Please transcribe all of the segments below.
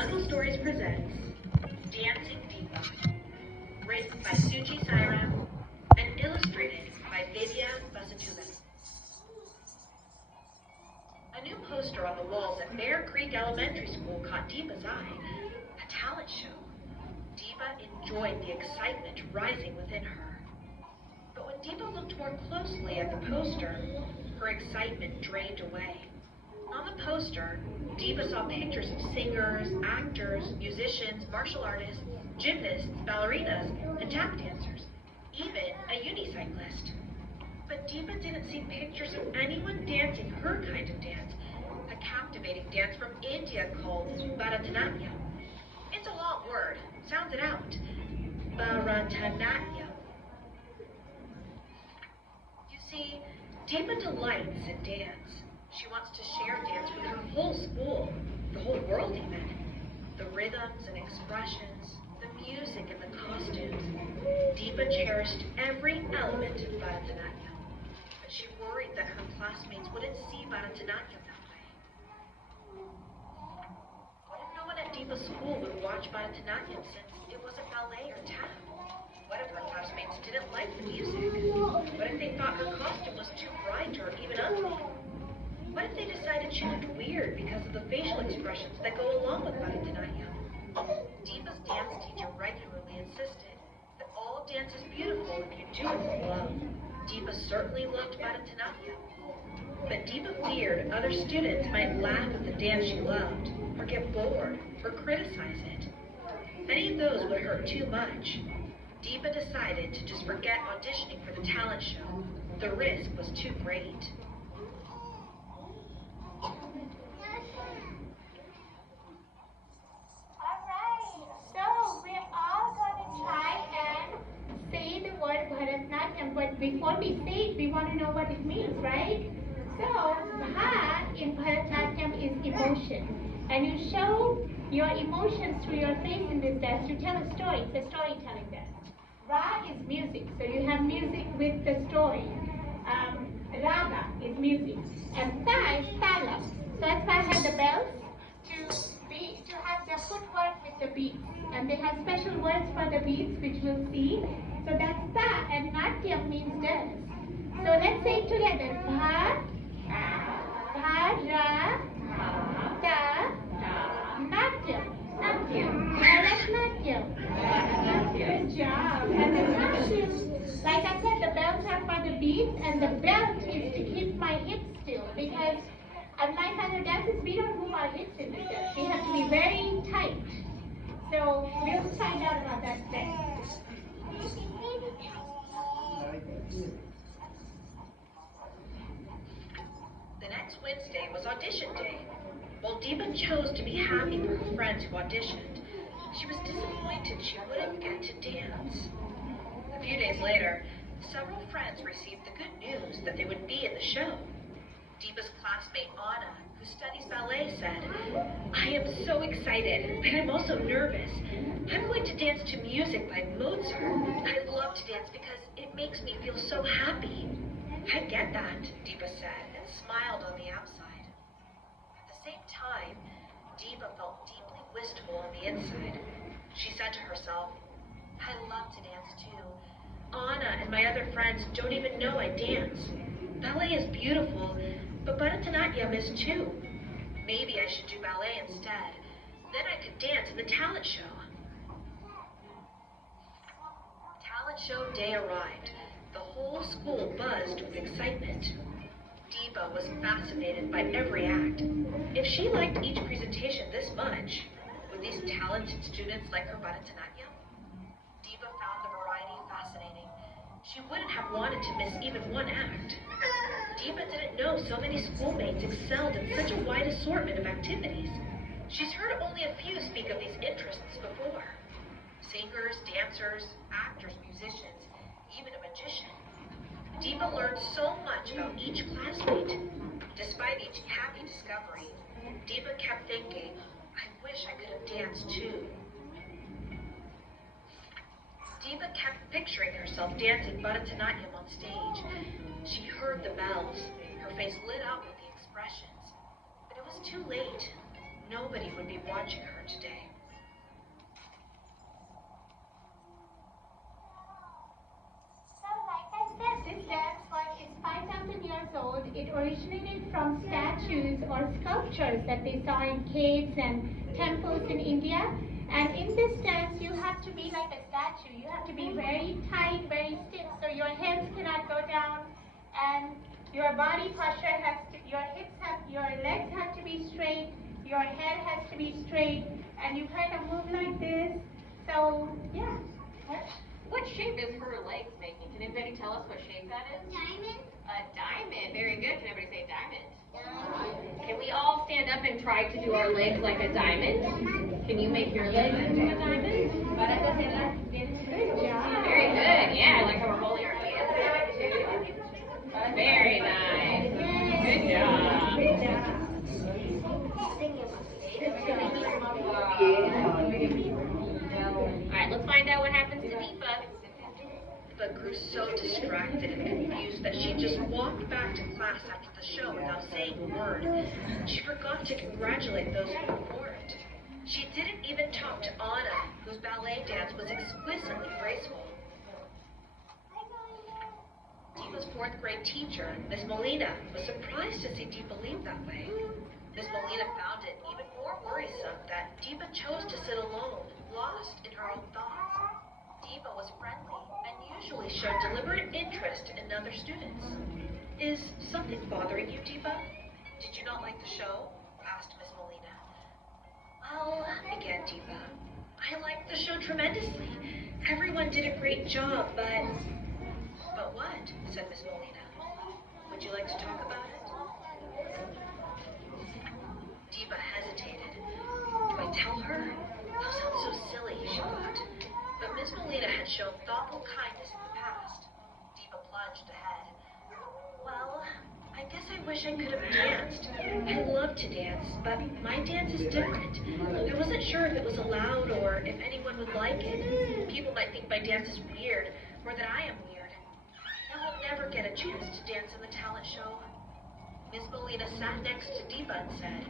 Snuggle Stories presents Dancing Deepa, written by Suji Sairam and illustrated by Vidya Vasanthuvan. A new poster on the walls at Bear Creek Elementary School caught Deepa's eye. A talent show. Deepa enjoyed the excitement rising within her. But when Deepa looked more closely at the poster, her excitement drained away. On the poster, Deepa saw pictures of singers, actors, musicians, martial artists, gymnasts, ballerinas, and tap dancers, even a unicyclist. But Deepa didn't see pictures of anyone dancing her kind of dance, a captivating dance from India called Bharatanatyam. It's a long word. Sound it out. Bharatanatyam. You see, Deepa delights in dance. She wants to share dance with her whole school, the whole world even. The rhythms and expressions, the music and the costumes. Deepa cherished every element of Bharatanatyam, but she worried that her classmates wouldn't see Bharatanatyam that way. What if no one at Deepa's school would watch Bharatanatyam since it wasn't ballet or tap? What if her classmates didn't like the music? What if they thought her costume was too bright or even ugly? What if they decided she looked weird because of the facial expressions that go along with Bharatanatyam? Deepa's dance teacher regularly insisted that all dance is beautiful if you do it with love. Deepa certainly loved Bharatanatyam, but Deepa feared other students might laugh at the dance she loved, or get bored, or criticize it. Any of those would hurt too much. Deepa decided to just forget auditioning for the talent show. The risk was too great. But before we say it, we want to know what it means, right? So, Bha in Bharatanatyam is emotion. And you show your emotions through your face in this dance. You tell a story. It's a storytelling dance. Ra is music. So you have music with the story. Raga is music. And Tha is talam. So that's why I have the bells to have the footwork with the beats. And they have special words for the beats, which we'll see. So that's Ta, and Natyam means dance. So let's say it together. Bha, Ra, Ta, Natyam. Bharatanatyam. Good job. And the costume, like I said, the belts are for the beats, and the belt is to keep my hips still, because unlike other dances, we don't move our hips in this dance. We have to be very tight. So we'll find out about that next. The next Wednesday was audition day. While Deepa chose to be happy for her friends who auditioned, she was disappointed she wouldn't get to dance. A few days later, several friends received the good news that they would be in the show. Deepa's classmate Anna, who studies ballet, said, "I am so excited, but I'm also nervous. I'm going to dance to music by Mozart. I love to dance because it makes me feel so happy." "I get that," Deepa said, and smiled on the outside. At the same time, Deepa felt deeply wistful on the inside. She said to herself, "I love to dance too. Anna and my other friends don't even know I dance. Ballet is beautiful, but Bharatanatyam is too. Maybe I should do ballet instead. Then I could dance in the talent show." Talent show day arrived. The whole school buzzed with excitement. Deepa was fascinated by every act. If she liked each presentation this much, would these talented students like her Bharatanatyam? Deepa found the variety fascinating. She wouldn't have wanted to miss even one act. Deepa didn't know so many schoolmates excelled in such a wide assortment of activities. She's heard only a few speak of these interests before. Singers, dancers, actors, musicians, even a magician. Deepa learned so much about each classmate. Despite each happy discovery, Deepa kept thinking, "I wish I could have danced too." Deepa kept picturing herself dancing Bharatanatyam on stage. She heard the bells. Her face lit up with the expressions. But it was too late. nobody would be watching her today. So, like I said, this dance form is 5,000 years old. It originated from statues or sculptures that they saw in caves and temples in India. And in this dance, you have to be like a statue. You have to be very tight, very stiff, so your hips cannot go down, and your body posture has to, your legs have to be straight, your head has to be straight, and you kind of move like this. So, yeah. What shape is her legs making? Can anybody tell us what shape that is? Diamond. A diamond. Very good. Can everybody say diamond? Can we all stand up and try to do our legs like a diamond? Can you make your legs into a diamond? Good job. Very good. Yeah, I like how we're holding our hands out too. Very nice. Good job. Good job. All right, let's find out what happens to Deepa. Deepa grew so distracted and confused that she just walked back to class after the show without saying a word. She forgot to congratulate those who performed. She didn't even talk to Anna, whose ballet dance was exquisitely graceful. Deepa's fourth grade teacher, Miss Molina, was surprised to see Deepa leave that way. Miss Molina found it even more worrisome that Deepa chose to sit alone, lost in her own thoughts. Deepa was friendly and usually showed deliberate interest in other students. Is something bothering you, Deepa? Did you not like the show? Asked Miss Molina. Well, began Deepa, I liked the show tremendously. Everyone did a great job, but... But what? Said Miss Molina. Would you like to talk about it? Deepa hesitated. Do I tell her? That sounds so silly, she thought. But Miss Molina had shown thoughtful kindness in the past. Deepa plunged ahead. Well, I guess I wish I could have danced. I love to dance, but my dance is different. I wasn't sure if it was allowed or if anyone would like it. People might think my dance is weird, or that I am weird. I will never get a chance to dance in the talent show. Miss Molina sat next to Deepa and said,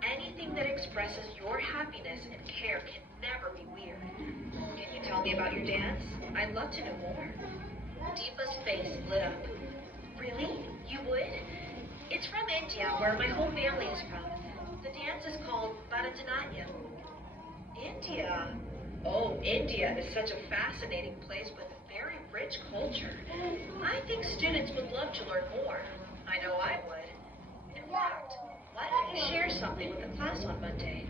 anything that expresses your happiness and care can never be weird. Can you tell me about your dance? I'd love to know more. Deepa's face lit up. Really? You would? It's from India, where my whole family is from. The dance is called Bharatanatyam. India? Oh, India is such a fascinating place with a very rich culture. I think students would love to learn more. I know I would. In fact, why don't you share something with the class on Monday?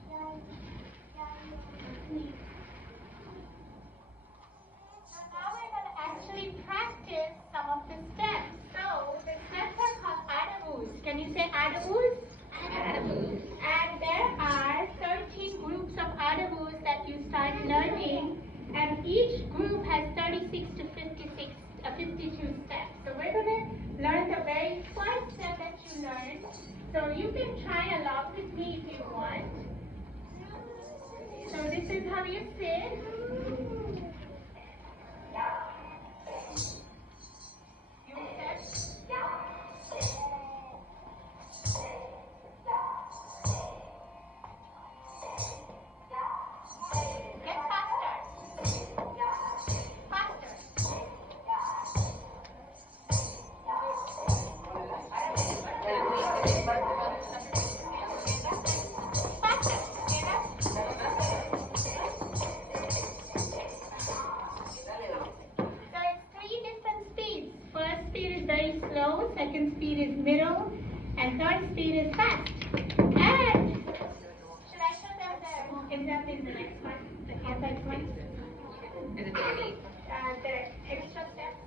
So now we're going to actually practice some of the steps. So the steps are called Adavus. Can you say Adavus? Adavus. And there are 13 groups of Adavus that you start learning, and each group has 36 to 52 steps. So we're going to learn the very first step that you learned. So you can try along with me if you want. So this is how you sit. You step. Get faster. Faster. Faster. Stand up. So it's 3 different speeds. First speed is very slow, second speed is middle, and third speed is fast. And should I show them the example in the next one? The complex one? Is it the beat? The extra steps?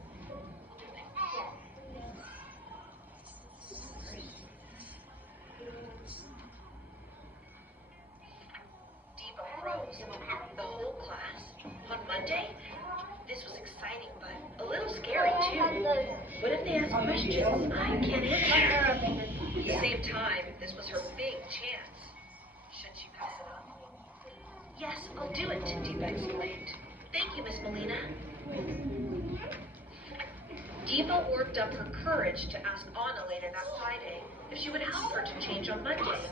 Deepa froze. The whole class? On Monday? This was exciting, but a little scary too. What if they ask questions I can't answer? At the same time, this was her big chance. Should she pass it up? Yes, I'll do it, Deepa explained. Thank you, Miss Molina. Deepa worked up her courage to ask Anna later that Friday if she would help her to change on Monday.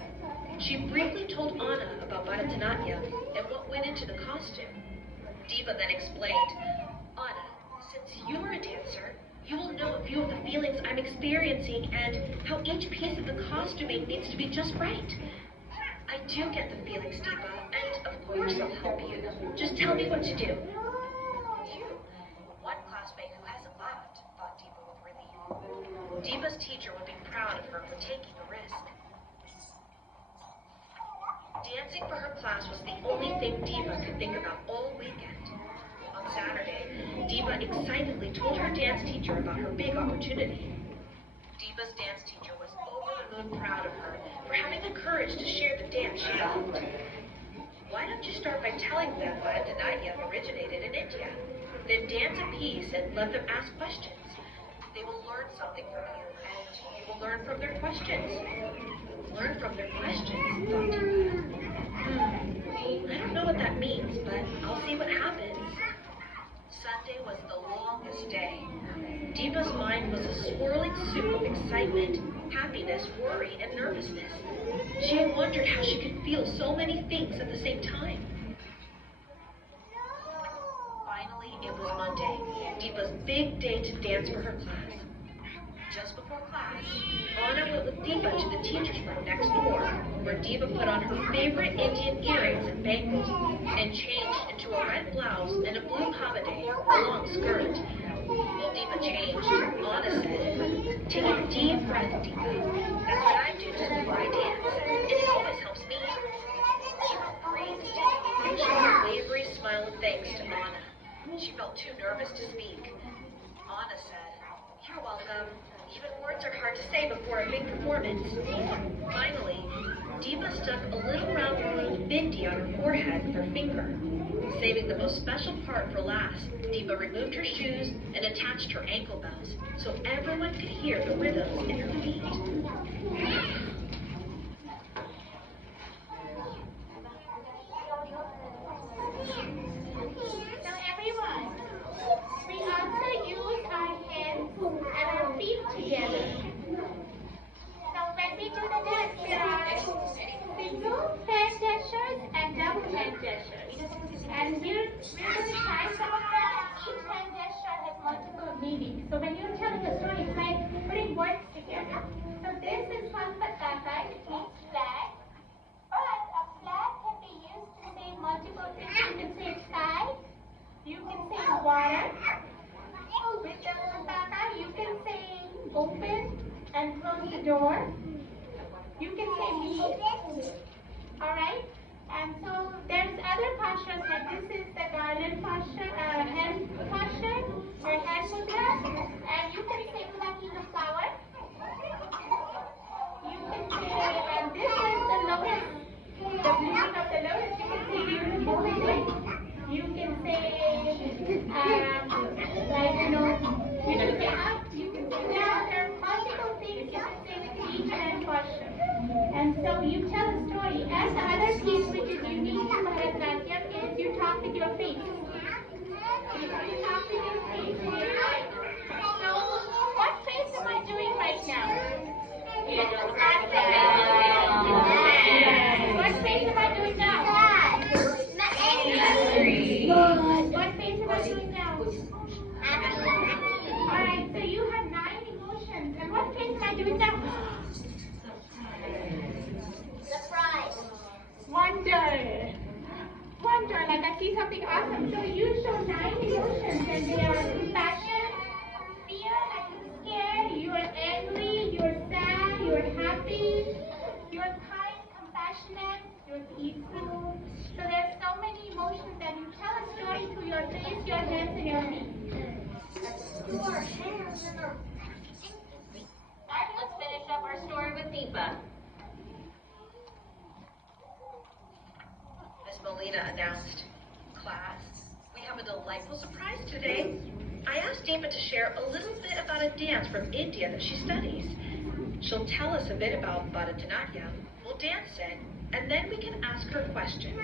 She briefly told Anna about Bharatanatyam and what went into the costume. Deepa then explained, Anna, since you are a dancer, you will know a few of the feelings I'm experiencing and how each piece of the costuming needs to be just right. I do get the feelings, Deepa, and of course I'll help you. Just tell me what to do. Phew. One classmate who hasn't laughed, thought Deepa with relief. Deepa's teacher would be proud of her for taking a risk. Dancing for her class was the only thing Deepa could think about all weekend. On Saturday, Deepa excitedly told her dance teacher about her big opportunity. Deepa's dance teacher was over the moon proud of her for having the courage to share the dance she loved. Why don't you start by telling them Bharatanatyam originated in India? Then dance in peace and let them ask questions. They will learn something from you, and you will learn from their questions. Learn from their questions, thought Deepa. I don't know what that means, but I'll see what happens. Sunday was the longest day. Deepa's mind was a swirling soup of excitement, happiness, worry, and nervousness. She had wondered how she could feel so many things at the same time. Finally, it was Monday, Deepa's big day to dance for her class. Just before class, Anna went with Deepa to the teacher's room next door, where Deepa put on her favorite Indian earrings and bangles, and changed into a red blouse and a blue pavade, a long skirt. While Deepa changed, Anna said, "Take a deep breath, Deepa. That's what I do just before I dance, and it always helps me." Deepa breathed deeply and showed a wavery smile of thanks to Anna. She felt too nervous to speak. Anna said, "You're welcome. Even words are hard to say before a big performance." Finally, Deepa stuck a little round balloon bindi on her forehead with her finger. Saving the most special part for last, Deepa removed her shoes and attached her ankle bells so everyone could hear the rhythms in her feet. Now everyone, we also use our hands and our feet together. Now when we do the dance, there are single hand gestures and double hand gestures. And we're going to try some of them. Each hand gesture has multiple meanings. So when you're telling a story, it's like putting words together. So this is called pataka, it means flag. But a flag can be used to say multiple things. You can say sky, you can say water. With the pataka, you can say open and close the door. You can say me. Alright? And so there's other postures, like this is the garland posture, hand posture, or hand mudra. And you can say plucking the flower. You can say, and this is the lotus, the blooming of the lotus. You can say beautiful music. You can say, like, you can say up, you can say down. There are multiple things you can say with each hand posture. And so you tell a story. And the other piece which is unique to Bharatanatyam is you talk with your face. You talk with your face. So what face am I doing right now? What face am I doing now? What face am I doing now? Alright, so you have 9 emotions. And what face am I doing now? Surprise. Wonder. Wonder, like I see something awesome. So you show 9 emotions, and they are compassion, fear, like you're scared, you're angry, you're sad, you're happy, you're kind, compassionate, you're peaceful. So there's so many emotions that you tell a story through your face, your hands, and your feet. Alright, let's finish up our story with Deepa. Miss Molina announced, "Class, we have a delightful surprise today. I asked Deepa to share a little bit about a dance from India that she studies. She'll tell us a bit about Bharatanatyam, we'll dance it, and then we can ask her questions."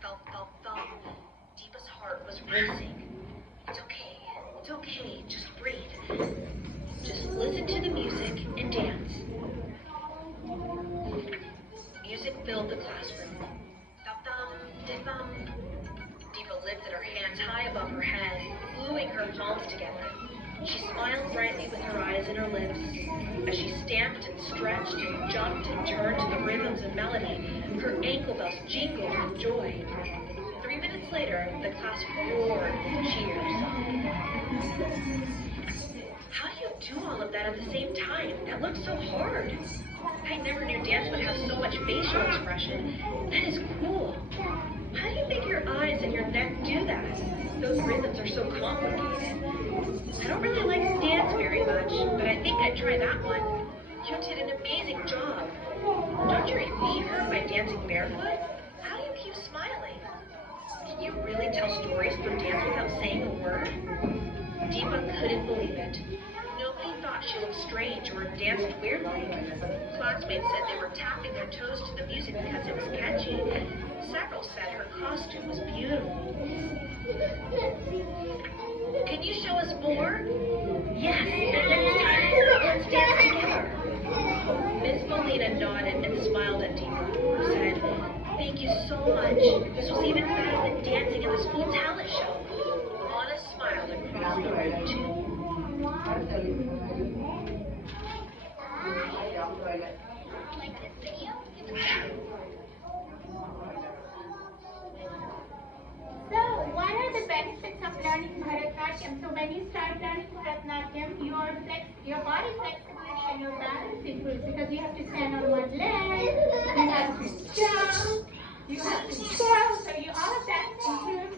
Thump, thump, thump. Deepa's heart was racing. It's okay, just breathe. Just listen to the music and dance. thumb. Deepa lifted her hands high above her head, gluing her palms together. She smiled brightly with her eyes and her lips. As she stamped and stretched and jumped and turned to the rhythms and melody, her ankle bells jingled with joy. 3 minutes later, the class roared with cheers. How do you do all of that at the same time? That looks so hard. I never knew dance would have so much facial expression. That is cool. How do you make your eyes and your neck do that? Those rhythms are so complicated. I don't really like dance very much, but I think I'd try that one. You did an amazing job. Don't your feet hurt by dancing barefoot? How do you keep smiling? Can you really tell stories through dance without saying a word? Deepa couldn't believe it. Nobody thought she looked strange or danced weirdly. Classmates said they were tapping their toes to the music because it was catchy. Several said her costume was beautiful. Can you show us more? Yes, and next time, let's dance together. Miss Molina nodded and smiled at Deepa, who said, "Thank you so much. This was even better than dancing in the school talent show." Anna smiled across the room, too. Like this video? So, what are the benefits of learning Bharatanatyam? So, when you start learning Bharatanatyam, your body flexibility and your balance improves because you have to stand on one leg, you have to jump, you have to twirl, so all of that improves.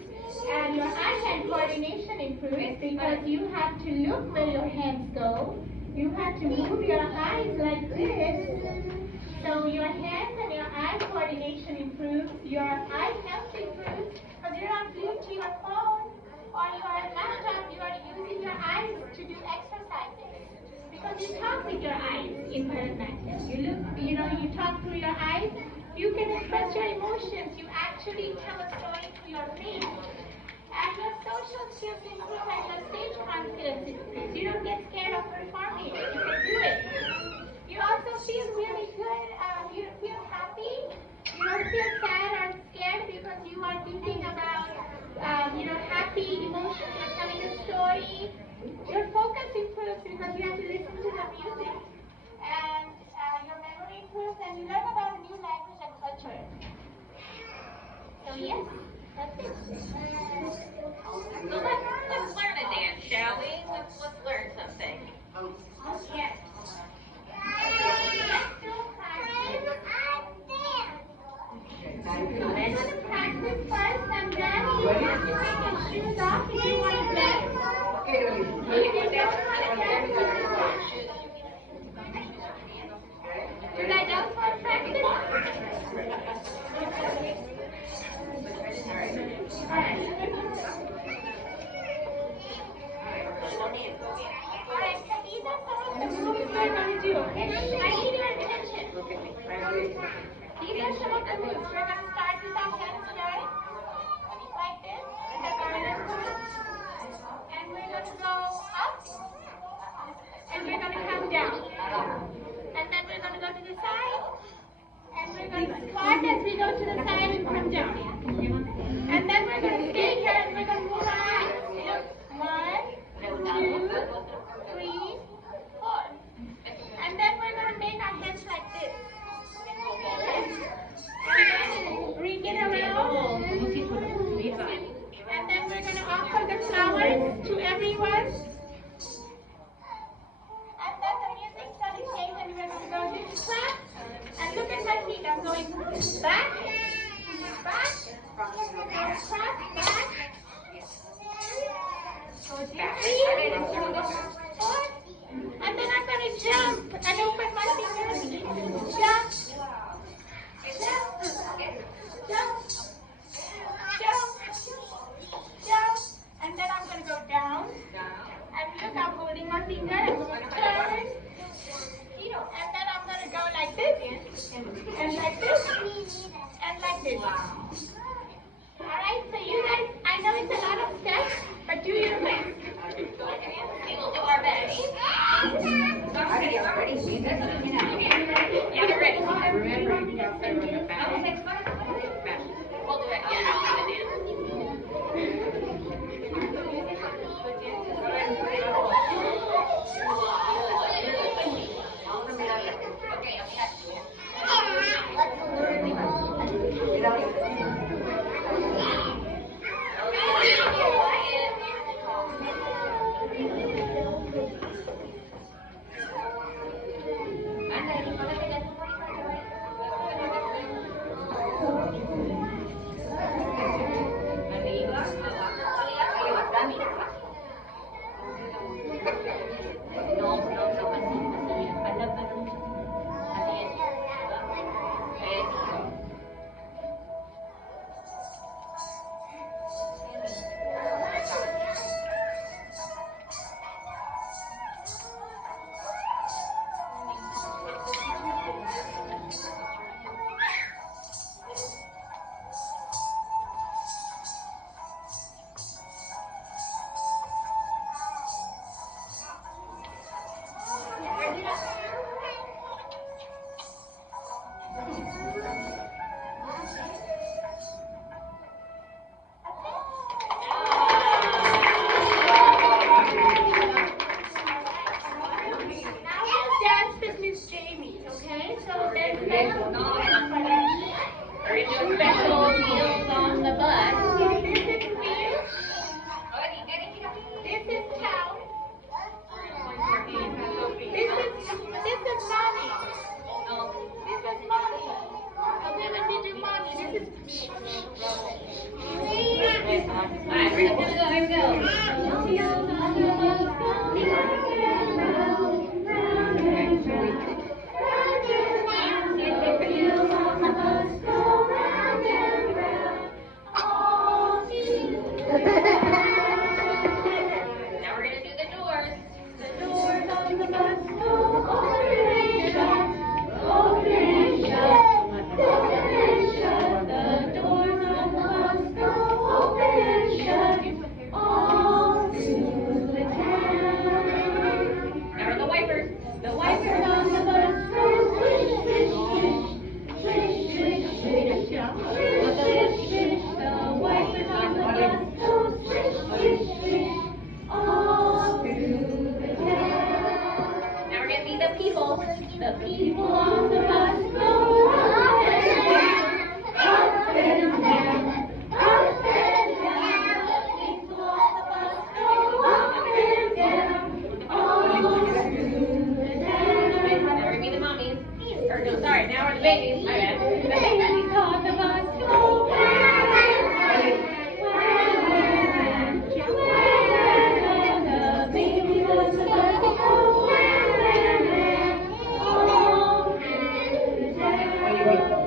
And your eye-hand coordination improves because you have to look where your hands go. You have to move your eyes like this. So your hands and your eye coordination improves. Your eye health improves because you're not glued to your phone or your laptop. You are using your eyes to do exercises because you talk with your eyes in Bharatanatyam. You talk through your eyes. You can express your emotions. You actually tell a story through your face. And your social skills improve and your stage confidence improves. You don't get scared of performing. You can do it. You also feel really good. You feel happy. You don't feel sad or scared because you are thinking about, happy emotions. You're telling a story. Your focus improves because you have to listen to the music. And your memory improves and you learn about a new language and culture. So yes. That's it. So let's learn a dance, shall we? Let's learn something. Yes. Let's do practice. So we're going to practice first and then you have to take your shoes off if you want to dance. If you don't want to dance, you can watch. You guys else want to practice? Alright, so these are some of the moves we're going to do, okay? I need your attention. These are some of the moves. We're going to start with our hands here, like this, with the dominant foot. And we're going to go up, and we're going to come down. And then we're going to go to the side, and we're going to squat as we go to the side and come down. And then we're going to stay here and we're going to move our eyes. 1, 2, 3, 4. And then we're going to make our hands like this. And then bring it around. And then we're going to offer the flowers to everyone. And then the music's going to change and we're going to go this clap. And look at my feet. I'm going back, back. Cross back. Go down. 3, 4. And then I'm going to jump and open my fingers. Jump. Jump. Jump. Jump. Jump. And then I'm going to go down. And look, I'm holding my finger. I'm going to turn. And then I'm going to go like this. And like this. And like this. Alright, so you guys, I know it's a lot of steps, but do your best. We'll do our best. Already. Yeah, we're ready. Remember, you got to We'll do it, yeah. people. The people on the bus go up and down, up and down, up and down. The people on the bus go up and down, all through the town. Now repeat the mommies. Or no, sorry, now we're the babies. My bad. The babies on the bus go wah, the babies on the bus go all through the town.